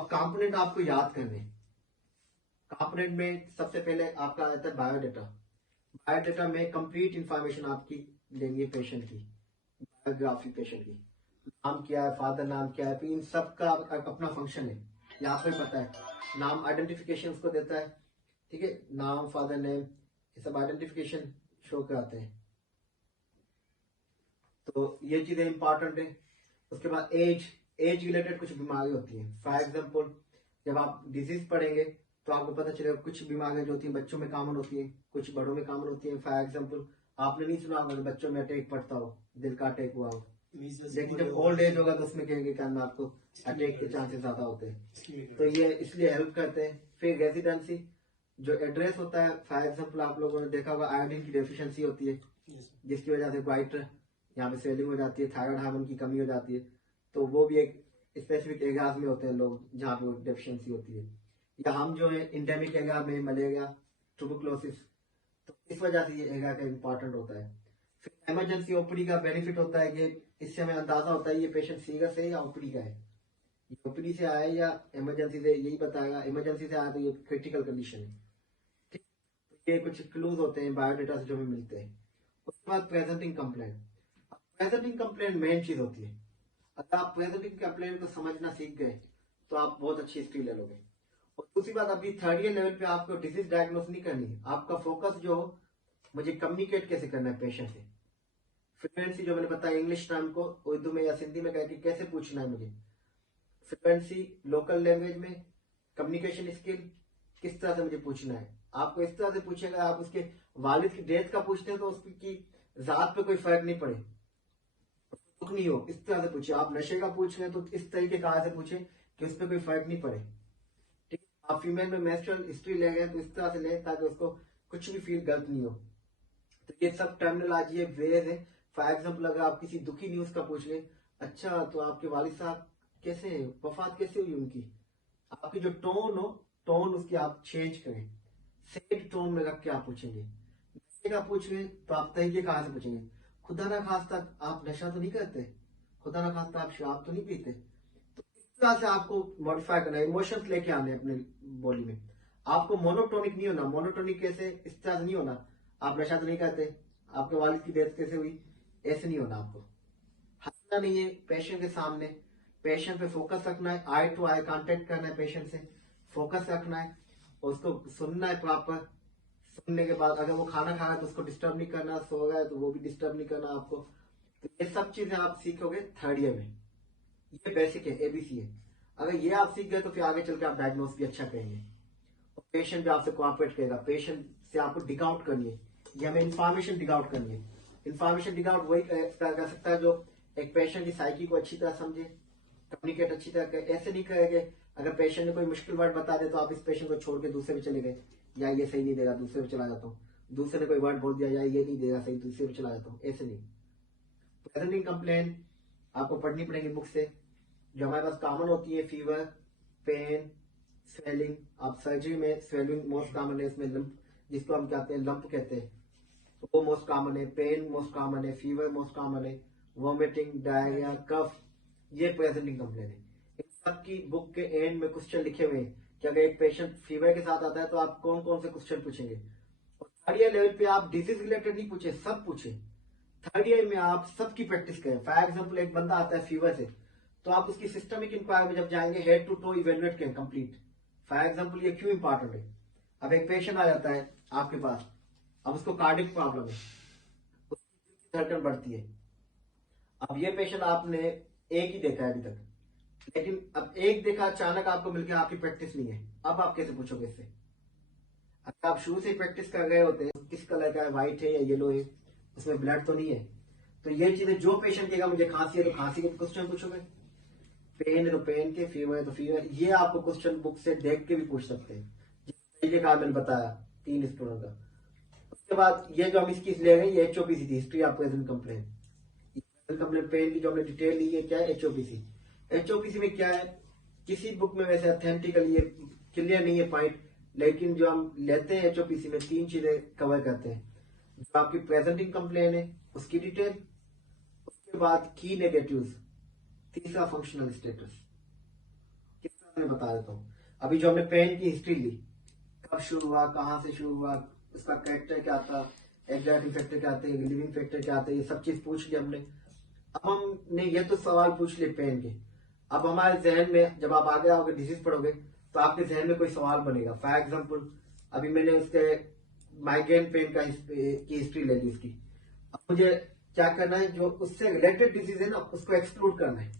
अब कंपोनेंट आपको याद करने। कंपोनेंट में सबसे पहले आपका आता है बायोडाटा। बायोडाटा में कंप्लीट इंफॉर्मेशन आपकी लेंगे पेशेंट की, बायोग्राफी पेशेंट की, नाम क्या है, फादर नाम क्या है, फिर इन सब का अपना फंक्शन है, ये आपको ही पता है। नाम आइडेंटिफिकेशन उसको देता है, ठीक है, नाम, फादर नेम, ये सब आइडेंटिफिकेशन शो कराते हैं। तो ये चीजें इंपॉर्टेंट है। उसके बाद एज रिलेटेड कुछ बीमारी होती है। फॉर एग्जाम्पल जब आप डिजीज पढ़ेंगे तो आपको पता चलेगा कुछ बीमारियां जो होती हैं बच्चों में कॉमन होती है, कुछ बड़ों में कॉमन होती है। फॉर एग्जाम्पल आपने नहीं सुना होगा बच्चों में अटैक पड़ता हो, दिल का अटैक हुआ हो, लेकिन जब ओल्ड एज होगा तो उसमें कहेंगे कि आपको अटैक के चांसेस ज्यादा होते हैं। तो ये इसलिए हेल्प करते हैं। फिर रेजिडेंसी जो एड्रेस होता है, फॉर एग्जाम्पल आप लोगों ने देखा होगा आयोडीन की डेफिशिएंसी होती है, जिसकी वजह से व्हाइट यहाँ पे स्वेलिंग हो जाती है, थायराइड हार्मोन की कमी हो जाती है। तो वो भी एक स्पेसिफिक एरियाज में होते हैं लोग जहाँ पे डेफिशिएंसी होती है। या हम जो है इंडेमिक एरिया में मलेरिया, ट्यूबरकुलोसिस, तो इस वजह से ये एरिया का इम्पोर्टेंट होता है। फिर इमरजेंसी ओपीडी का बेनिफिट होता है कि इससे हमें अंदाजा होता है ये पेशेंट सीरियस है या ओपीडी का है, ये ओपीडी से आया या इमरजेंसी से, यही बताएगा। इमरजेंसी से आया तो ये क्रिटिकल कंडीशन है, ठीक। तो ये कुछ क्लूज होते हैं बायोडेटा से जो हमें मिलते हैं। उसके बाद presenting complaint. Presenting complaint main चीज होती है। अगर आप प्रेजेंटिंग कंप्लेंट को समझना सीख गए तो आप बहुत अच्छी हिस्ट्री ले लोगे। और दूसरी बात, अभी थर्ड ईयर लेवल पे आपको डिजीज डायग्नोस नहीं करनी, आपका फोकस जो मुझे कम्युनिकेट कैसे करना है पेशेंट से। फ्लुएंसी जो मैंने बताया इंग्लिश टर्म को उर्दू में या सिंधी में कहकर कैसे पूछना है मुझे, फ्लुएंसी लोकल लैंग्वेज में, कम्युनिकेशन स्किल किस तरह से मुझे पूछना है। आपको इस तरह से पूछेगा, आप उसके वालिद की डेथ का पूछते हैं तो उसकी जात पे कोई फर्क नहीं पड़े, दुख नहीं हो, इस तरह से पूछे। आप नशे का पूछ रहे हैं तो इस तरीके का से पूछे कि उस पर कोई फर्क नहीं पड़े, ठीक। आप फीमेल में मेंस्ट्रुअल हिस्ट्री ले गए तो इस तरह से ले ताकि उसको कुछ भी फील गलत नहीं हो। तो ये सब टर्मिनोलॉजी वेज है। फॉर एग्जाम्पल अगर आप किसी दुखी न्यूज का पूछ ले, अच्छा तो आपके वालिद साहब कैसे हैं, वफात कैसे हुई उनकी, आपकी जो टोन हो, टोन उसकी आप चेंज करें, सैड टोन में रख के आप पूछेंगे। नशे का पूछ रहे तो आप तरीके कहां से पूछेंगे, खुदा ना खास्ता आप नशा तो नहीं करते, खुदा ना खास्ता आप शराब तो नहीं पीते। तो इस तरह से आपको मॉडिफाई करना है, इमोशंस लेके आने अपने बॉडी में। आपको मोनोटोनिक नहीं होना। मोनोटोनिक कैसे, इस तरह से नहीं होना, आप नशा तो नहीं करते, आपके वालिद की डेथ कैसे हुई, ऐसे नहीं होना। आपको हंसना नहीं है पेशेंट के सामने, पेशेंट पे फोकस रखना है, आई टू आई कांटेक्ट करना है, पेशेंट से फोकस रखना है, उसको सुनना है प्रॉपर। सुनने के बाद अगर वो खाना खा रहा है तो उसको डिस्टर्ब नहीं करना, सो रहा है तो वो भी डिस्टर्ब नहीं करना आपको। तो ये सब चीजें आप सीखोगे थर्ड ईयर में। ये बेसिक है, एबीसी है। अगर ये आप सीख गए तो फिर आगे चल के आप डायग्नोस भी अच्छा करेंगे और पेशेंट भी आपसे कोऑपरेट करेगा। पेशेंट से आपको डिग आउट करनी है, ये हमें इन्फॉर्मेशन डिग आउट करनी है। इन्फॉर्मेशन डिग आउट वही कर सकता है जो एक पेशेंट की साइकी को अच्छी तरह समझे, कम्युनिकेट अच्छी तरह करे। ऐसे नहीं करेंगे अगर पेशेंट ने कोई मुश्किल वर्ड बता दे तो आप इस पेशेंट को छोड़ के दूसरे पे चले गए, या ये सही नहीं देगा दूसरे पे चला जाता हूँ, दूसरे ने कोई वर्ड बोल दिया या ये नहीं देगा सही दूसरे पे चला जाता हूँ, ऐसे नहीं। प्रेजेंटिंग कंप्लेन आपको पढ़नी पड़ेगी बुक से, जो हमारे पास कॉमन होती है, फीवर, पेन, स्वेलिंग। आप सर्जरी में स्वेलिंग मोस्ट कॉमन है, इसमें लंप जिसको हम कहते हैं लंप कहते हैं, तो वो मोस्ट कॉमन है। पेन मोस्ट कॉमन है, फीवर मोस्ट कॉमन है, वॉमिटिंग, डायरिया, कफ, ये प्रेजेंटिंग कंप्लेन है। इन सबकी बुक के एंड में क्वेश्चन लिखे हुए हैं कि अगर एक पेशेंट फीवर के साथ आता है तो आप कौन कौन से क्वेश्चन पूछेंगे। और थर्ड ईयर लेवल पे आप डिजीज रिलेटेड नहीं पूछे, सब पूछे। थर्ड ईयर में आप सबकी प्रैक्टिस करें। फॉर एग्जाम्पल एक बंदा आता है फीवर से, तो आप उसकी सिस्टमिक इंक्वायरी में जब जाएंगे हेड टू टो इवेल्युएट करें कंप्लीट। फॉर एग्जाम्पल ये क्यों इंपॉर्टेंट है, अब एक पेशेंट आ जाता है आपके पास, अब उसको कार्डिक प्रॉब्लम है, उसकी धड़कन बढ़ती है। अब ये पेशेंट आपने एक ही देखा है अभी तक, लेकिन अब एक देखा अचानक आपको मिल गया, आपकी प्रैक्टिस नहीं है, अब आप कैसे पूछोगे इससे। अगर आप शुरू से प्रैक्टिस कर गए होते हैं, किस कलर का है, व्हाइट है या येलो है, उसमें ब्लड तो नहीं है, तो ये चीजें जो पेशेंट कहेगा मुझे खांसी है तो खांसी के क्वेश्चन पूछोगे, पेन है तो पेन के, फीवर है तो फीवर, ये आपको क्वेश्चन बुक से देख के भी पूछ सकते हैं, जिस तरीके का मैंने बताया 3 स्टूडेंट का। उसके बाद ये जो हम इसकी ले रहे हैं ये एचओपीसी थी, history of present complain. Complain pain की जो हमने डिटेल ली है क्या है, एचओपीसी। एचओपीसी में क्या है, किसी बुक में वैसे ऑथेंटिकली ये क्लियर नहीं है पॉइंट, लेकिन जो हम लेते हैं एचओपीसी में 3 चीजें कवर करते हैं। जो आपकी प्रेजेंटिंग कंप्लेन है उसकी डिटेल, उसके बाद की नेगेटिव्स, तीसरा फंक्शनल स्टेटस, किस तरह बता देता हूँ। अभी जो हमने पेन की हिस्ट्री ली, कब शुरू हुआ, कहाँ से शुरू हुआ, उसका कैरेक्टर क्या था, एग्जैक्टिंग फैक्टर क्या थे, लिविंग फैक्टर क्या थे, ये सब चीज पूछ लिया हमने। अब हमने ये तो सवाल पूछ लिए पेन के। अब हमारे जहन में जब आप आगे आओगे डिजीज पढ़ोगे तो आपके जहन में कोई सवाल बनेगा। फॉर एग्जाम्पल अभी मैंने उसके माइग्रेन पेन की हिस्ट्री ले ली उसकी। अब मुझे क्या करना है, जो उससे रिलेटेड डिजीज है ना उसको एक्सक्लूड करना है।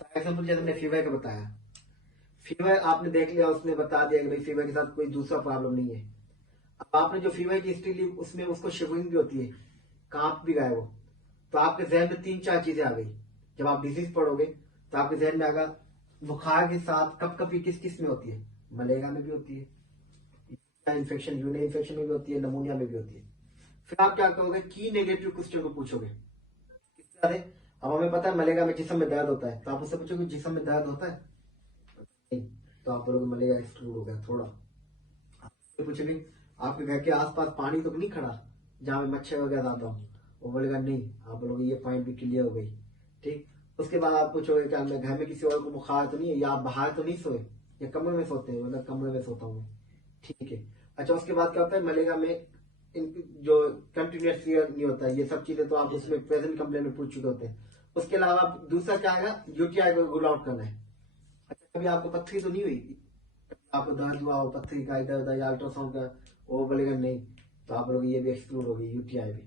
फॉर एग्जाम्पल जैसे हमने फीवर का बताया, फीवर आपने देख लिया, उसने बता दिया कि भाई फीवर के साथ कोई दूसरा प्रॉब्लम नहीं है। अब आपने जो फीवर की हिस्ट्री ली उसमें उसको शिवरिंग भी होती है, कांप भी गए वो, तो आपके जहन में 3-4 चीजें आ गई। जब आप डिजीज पढ़ोगे तो आपके जहन में आएगा बुखार के साथ कपकपी किस किस में होती है, मलेरिया में भी होती है, इन्फेक्शन यूरिन इन्फेक्शन में भी होती है, नमूनिया में भी होती है। फिर आप क्या करोगे, की नेगेटिव क्वेश्चन को पूछोगे। किस तरह से? अब हमें पता है मलेरिया में जिस्म में दर्द होता है, तो आप उससे पूछोगे जिस्म में दर्द होता है, नहीं, तो आप बोलोगे मलेरिया एक्सक्लूड हो गया थोड़ा। आपसे पूछेंगे आपके घर के आसपास पानी तो नहीं खड़ा जहां में मच्छर वगैरह ज्यादा हो, वो बोलेगा नहीं, आप बोलोगे ये पॉइंट भी क्लियर हो गई। ठीक, उसके बाद आप पूछोगे क्या मैं घर में किसी और को बुखार तो नहीं है, या आप बाहर तो नहीं सोए, या कमरे में सोते हैं, मतलब कमरे में सोता हूँ। ठीक है, अच्छा उसके बाद क्या होता है मलेरिया में जो कंटिन्यूस फीवर नहीं होता है, ये सब चीजें तो आप उसमें प्रेजेंट कंप्लेन में पूछ चुके होते हैं। उसके अलावा दूसरा क्या आएगा, यूटीआई को रूल आउट करना है। अच्छा कभी आपको पथरी तो नहीं हुई, आपको दर्द हुआ हो पथरी का, इधर या अल्ट्रासाउंड का, वो बोलेगा नहीं, तो आप लोग ये भी एक्सक्लूड होगी, यूटीआई भी।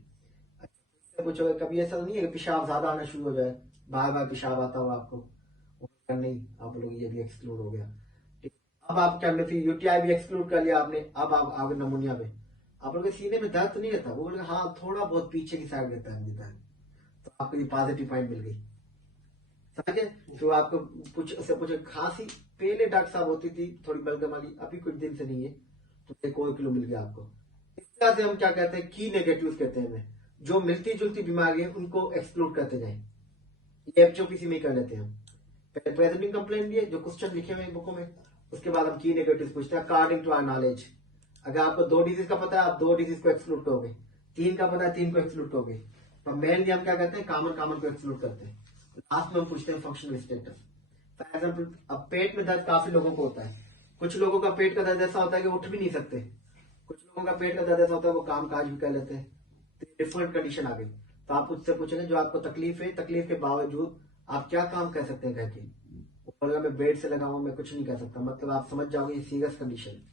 अच्छा पूछोगे कभी ऐसा तो नहीं है कि पेशाब ज्यादा आना शुरू हो जाए, बार बार पेशाब आता हो आपको, वो बोलेगा नहीं, आप लोग ये भी एक्सक्लूड हो गया। ठीक, अब आप क्या, फिर यूटीआई भी एक्सक्लूड कर लिया आपने, अब आप आगे नमूनिया में। आप लोग के सीने में दर्द तो नहीं रहता, वो बोलेगा हाँ थोड़ा बहुत पीछे की साइड रहता है मुझे दर्द, तो आपको ये पॉजिटिव पॉइंट मिल गई। समझे? फिर आपको पूछे खांसी पहले डॉक्टर साहब होती थी थोड़ी बलगम वाली, अभी कुछ दिन से नहीं है, तो कोई किलो मिल गया आपको। इस तरह से हम क्या कहते हैं, की नेगेटिव कहते हैं। जो मिलती जुलती बीमारी है उनको एक्सक्लूड करते जाए, ये एचओपीसी में कर लेते हैं हम। पहले प्रेजेंटिंग कंप्लेंट दिए जो क्वेश्चन लिखे हुए हैं बुकों में, उसके बाद हम की नेगेटिव पूछते हैं अकॉर्डिंग टू आवर नॉलेज। अगर आपको 2 डिजीज का पता है आप 2 डिजीज को एक्सक्लूड करोगे, 3 का पता है 3 को एक्सक्लूड करोगे, तो मेनली हम क्या करते हैं कॉमन को एक्सक्लूड करते हैं। लास्ट में हम पूछते हैं फंक्शनल स्टेटस। फॉर एग्जाम्पल अब पेट में दर्द काफी लोगों को होता है, कुछ लोगों का पेट का दर्द ऐसा होता है कि उठ भी नहीं सकते, कुछ लोगों का पेट का दर्द ऐसा होता है वो काम काज भी कर लेते हैं, तो डिफरेंट कंडीशन आ गई। तो आप उससे पूछेंगे जो आपको तकलीफ है, तकलीफ के बावजूद आप क्या काम कर सकते हैं घर के, वो बोलेगा मैं बेड से लगा हूं, मैं कुछ नहीं कर सकता, मतलब आप समझ जाओगे ये सीरियस कंडीशन है।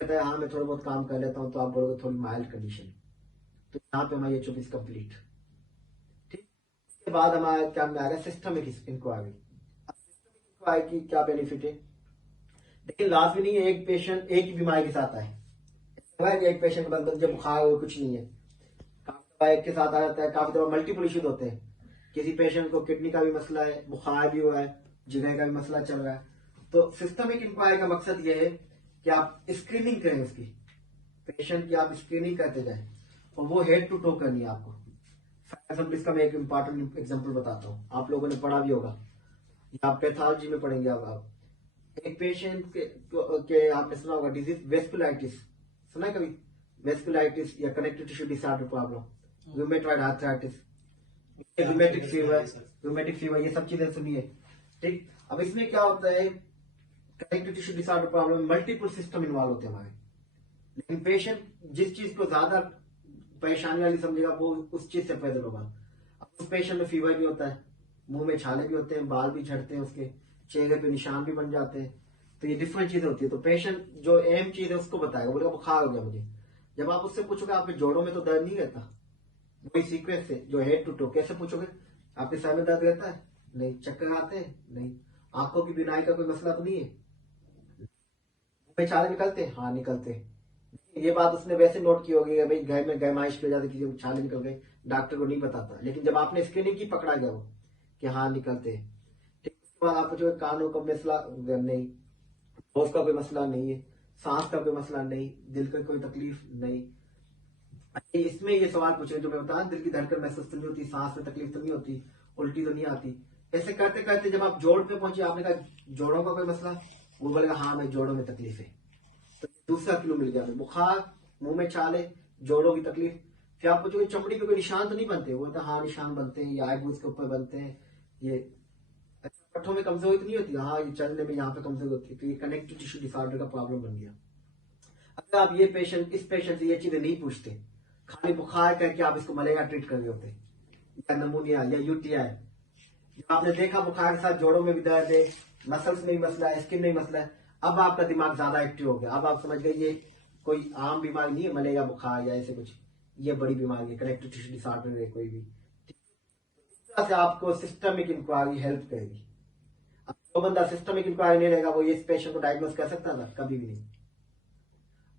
कहता है हाँ मैं थोड़ा बहुत काम कर लेता हूँ, तो आप बोलोगे थोड़ी माइल्ड कंडीशन। तो यहाँ पे हमारी ये 24 कंप्लीट। ठीक, इसके बाद हमारा क्या में आ गया सिस्टमिक इंक्वायरी। अब सिस्टमिक इंक्वायरी की क्या बेनिफिट है, लेकिन लाजमी नहीं है एक पेशेंट एक ही बीमारी के साथ आए। एक पेशेंट के पास जब बुखार हो कुछ नहीं है, काफी दफा एक के साथ आ जाता है, काफी दफा मल्टीपल इश्यूज होते हैं। किसी पेशेंट को किडनी का भी मसला है, बुखार भी हुआ है, जिगर का भी मसला चल रहा है। तो सिस्टमिक इंक्वायरी का मकसद यह है कि आप स्क्रीनिंग करें उसकी, पेशेंट की आप स्क्रीनिंग करते जाएं, और वो हेड टू टो करनी है आपको। फॉर एग्जाम्पल इसका मैं एक इंपॉर्टेंट एग्जाम्पल बताता हूँ, आप लोगों ने पढ़ा भी होगा या आप पैथोलॉजी में पढ़ेंगे। अब आप एक पेशेंट के आपने सुना होगा डिजीज वेस्कुलाइटिस, सुना है कभी? वेस्कुलाइटिस या connective tissue disorder problem, rheumatoid arthritis, rheumatic fever, ये सब चीजें सुनिए। ठीक, अब इसमें क्या होता है, कनेक्टिव टिश्यू डिसऑर्डर प्रॉब्लम में मल्टीपल सिस्टम इन्वॉल्व होते हैं हमारे, लेकिन पेशेंट जिस चीज को ज्यादा परेशानी वाली समझेगा वो उस चीज से पैदल होगा। अब उस पेशेंट में फीवर भी होता है, मुंह में छाले भी होते हैं, बाल भी झड़ते हैं, उसके चेहरे पे निशान भी बन जाते हैं, तो ये डिफरेंट चीजें होती है। तो पेशेंट जो अहम चीज है उसको बताएगा, बोलेगा बुखार हो गया मुझे। जब आप उससे पूछोगे आपके जोड़ों में तो दर्द नहीं रहता, वही सीक्वेंस से जो हेड टू टो। कैसे पूछोगे, आपके सर में दर्द रहता है? नहीं। चक्कर आते हैं? नहीं। आंखों की बिनाई का कोई मसला तो नहीं है? मुंह में छाले निकलते हैं? हाँ निकलते हैं। ये बात उसने वैसे नोट की होगी भाई घर में गरमाइश की वजह से किसी को छाले निकल गए, डॉक्टर को नहीं बताता, लेकिन जब आपने स्क्रीनिंग की पकड़ा गया वो कि हाँ निकलते हैं। ठीक, उसके बाद आप पूछोगे कानों का मसला? नहीं। होश का कोई मसला नहीं है, सांस का कोई मसला नहीं, दिल का कोई तकलीफ नहीं। इसमें ये सवाल पूछे जो मैं बता, दिल की धड़कन महसूस तो नहीं होती, सांस में तकलीफ तो नहीं होती, उल्टी तो नहीं आती। ऐसे करते करते जब आप जोड़ पे पहुंचे, आपने कहा जोड़ों का कोई मसला, वो बोलेगा हाँ मैं जोड़ों में तकलीफ है, तो दूसरा क्लू मिल गया। बुखार, मुंह में छाले, जोड़ों की तकलीफ। फिर आप पूछोगे चमड़ी पे कोई निशान तो नहीं बनते, वो तो हाँ निशान बनते हैं, ये आईब्रोज के ऊपर बनते हैं ये। अच्छा पट्टों में कमजोरी तो नहीं होती, हाँ ये चलने में यहाँ पे कमजोरी होती है, तो ये कनेक्टिव टिश्यू डिसऑर्डर का प्रॉब्लम बन गया। अगर आप इस पेशेंट से ये चीजें नहीं पूछते, खाली बुखार करके आप इसको मलेरिया ट्रीट कर रहे होते, या नमूनिया या यूटीआई, आपने देखा बुखार के साथ जोड़ों में भी दर्द है, मसल्स में भी मसला है, स्किन में भी मसला है, अब आपका दिमाग ज्यादा एक्टिव हो गया, अब आप समझ गए ये कोई आम बीमारी नहीं है मलेरिया बुखार या ऐसे कुछ, ये बड़ी बीमारी है, कनेक्टिव टिश्यू डिसऑर्डर है कोई भी। इस तरह से आपको सिस्टमिक इंक्वायरी हेल्प करेगी। अब जो बंदा सिस्टमिक इंक्वायरी नहीं रहेगा वो इस पेशेंट को डायग्नोस कर सकता था? कभी भी नहीं।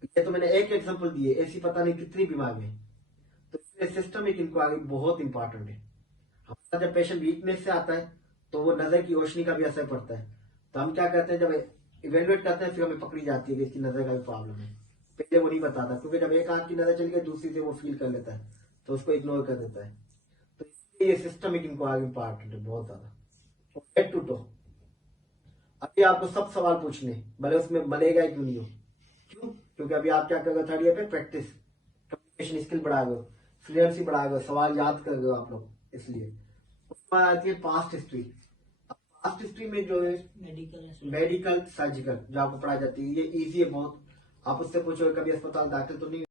ये तो मैंने एक एग्जांपल दिए, ऐसी पता नहीं कितनी बीमारी है। तो इसलिए सिस्टमिक इंक्वायरी बहुत इंपॉर्टेंट है। हमारा जब पेशेंट वीकनेस से आता है तो वो नजर की रोशनी का भी असर पड़ता है, तो हम क्या करते हैं, जब इवेलुएट करते हैं फिर हमें पकड़ी जाती है कि इसकी नजर का भी प्रॉब्लम है। पहले वो नहीं बताता, क्योंकि जब एक आंख की नजर चली गई दूसरी से वो फील कर लेता है, तो उसको इग्नोर कर देता है। तो इसलिए ये सिस्टमिक इंक्वायरी इंपॉर्टेंट है बहुत ज्यादा। हेड टू टो, अभी आपको सब सवाल पूछने, भले उसमें मलेगा क्यों नहीं हो, क्यों? क्योंकि अभी आप क्या कर रहे हो, थर्ड ईयर पे प्रैक्टिस, कम्युनिकेशन स्किल बढ़ा रहे हो, फ्लुएंसी बढ़ा रहे हो, सवाल याद कर रहे हो आप लोग, इसलिए। उसके बाद आती है पास्ट हिस्ट्री। पास्ट हिस्ट्री में जो है मेडिकल सर्जिकल जो आपको पढ़ाई जाती है, ये इजी है बहुत। आप उससे पूछो कभी अस्पताल दाखिल तो नहीं